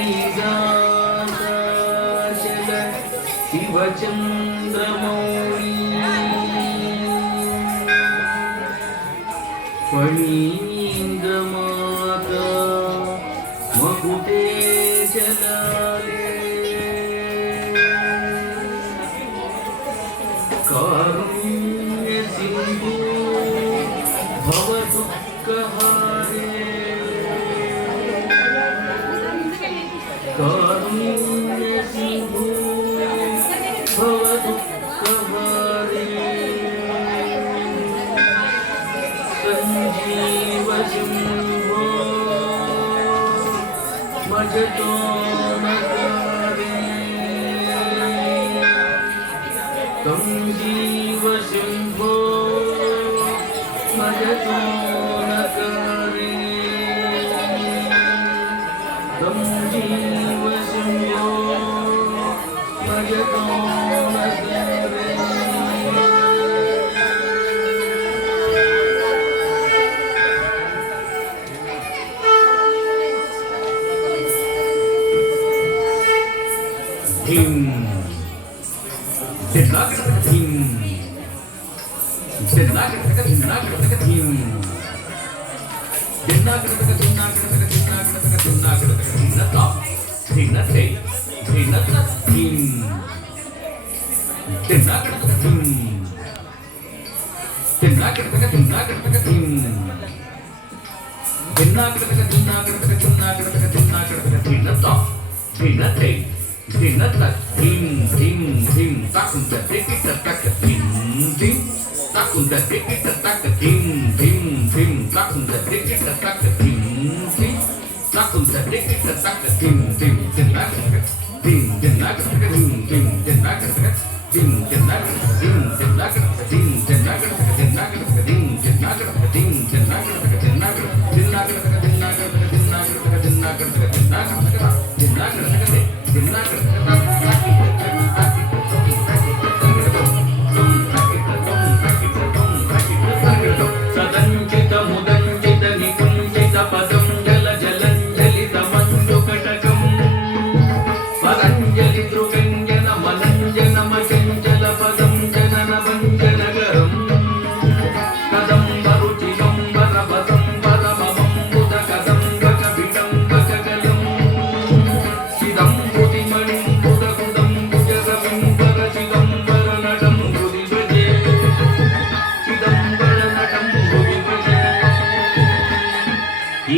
कैलासाचल शिवचन्द्रमौळी फणीन्द्रमाता मकुटे जलाले कारुण्य सिन्धु भवदुःखहारे कारुण्य सिन्धु भवदुःखहारे संजीव शम्भो मजतो नकारे संजीव शम्भो मजतो नकारे संजीव शम्भो मजतो नकारे धिम धिम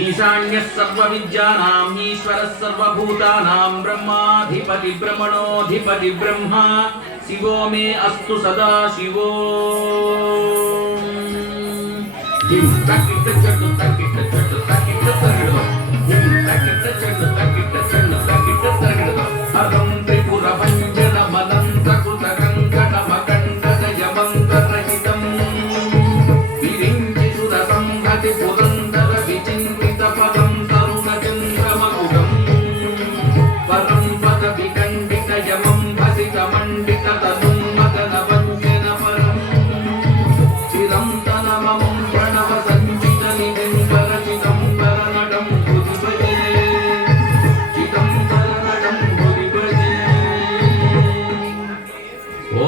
ईशान्यः सर्वविद्यानाम् ईश्वरः सर्वभूतानां ब्रह्माधिपति ब्रह्मणोऽधिपति ब्रह्मा शिवो मे अस्तु सदा शिवो अगं त्रिपुरभञ्जनमनन्तकृतकङ्कटमकण्डकयमन्तरहितं विरिञ्चि सुरसंहति पुरन्दर विचिन्वितपदं तरुणचन्द्रमकुटं परं पदविखण्डितयमं भसितमण्डिततनुं मदनवञ्जनपरं चिरं तनममं प्रणवसञ्चितनिधिं परचिदम्बरनटं भुजि भजे चिदम्बरनटं भुजि भजे ॐ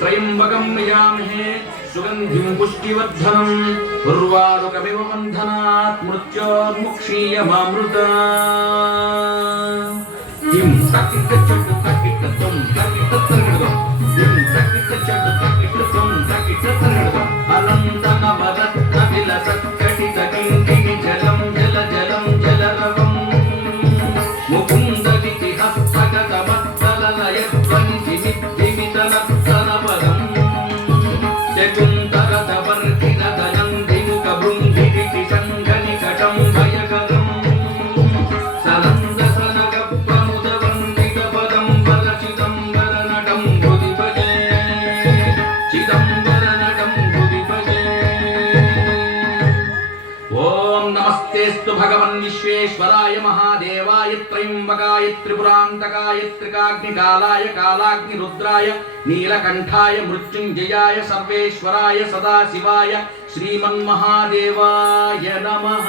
त्र्यम्बकं यजामहे सुगन्धिं पुष्टिवर्धनं उर्वारुकमिव बन्धनात् मृत्योर्मुक्षीयमामृता किं तकिटचटु तकिटतं तकिटतर्गदं किं तकिटचटु तकिटतं तकिटतर्गदं अलन्दनवदत्तविलसत्कटितकिङ्किणि जलं जलजलं जलरवं मुकुन्ददिति हस्तगतमत्तललयध्वनिधिमिद्धिमितनत्तनपदम् चकुन्तरदवर्धिनदनं धिमुकबृङ्गिरिति सङ्घनिकटं भयकरं सलन्दसनगप्रमुदवन्दितपदं वरचिदम्बरनटं भुजि भजे चिदम्बरनटं भुजि भजे ॐ नमस्तेऽस्तु भगवन् विश्वेश्वराय महादेवाय त्रयम्बकाय त्रिपुरान्तकाय त्रिकाग्निकालाय कालाग्निरुद्राय नीलकण्ठाय मृत्युञ्जयाय सर्वेश्वराय सदाशिवाय श्रीमन्महादेवाय नमः।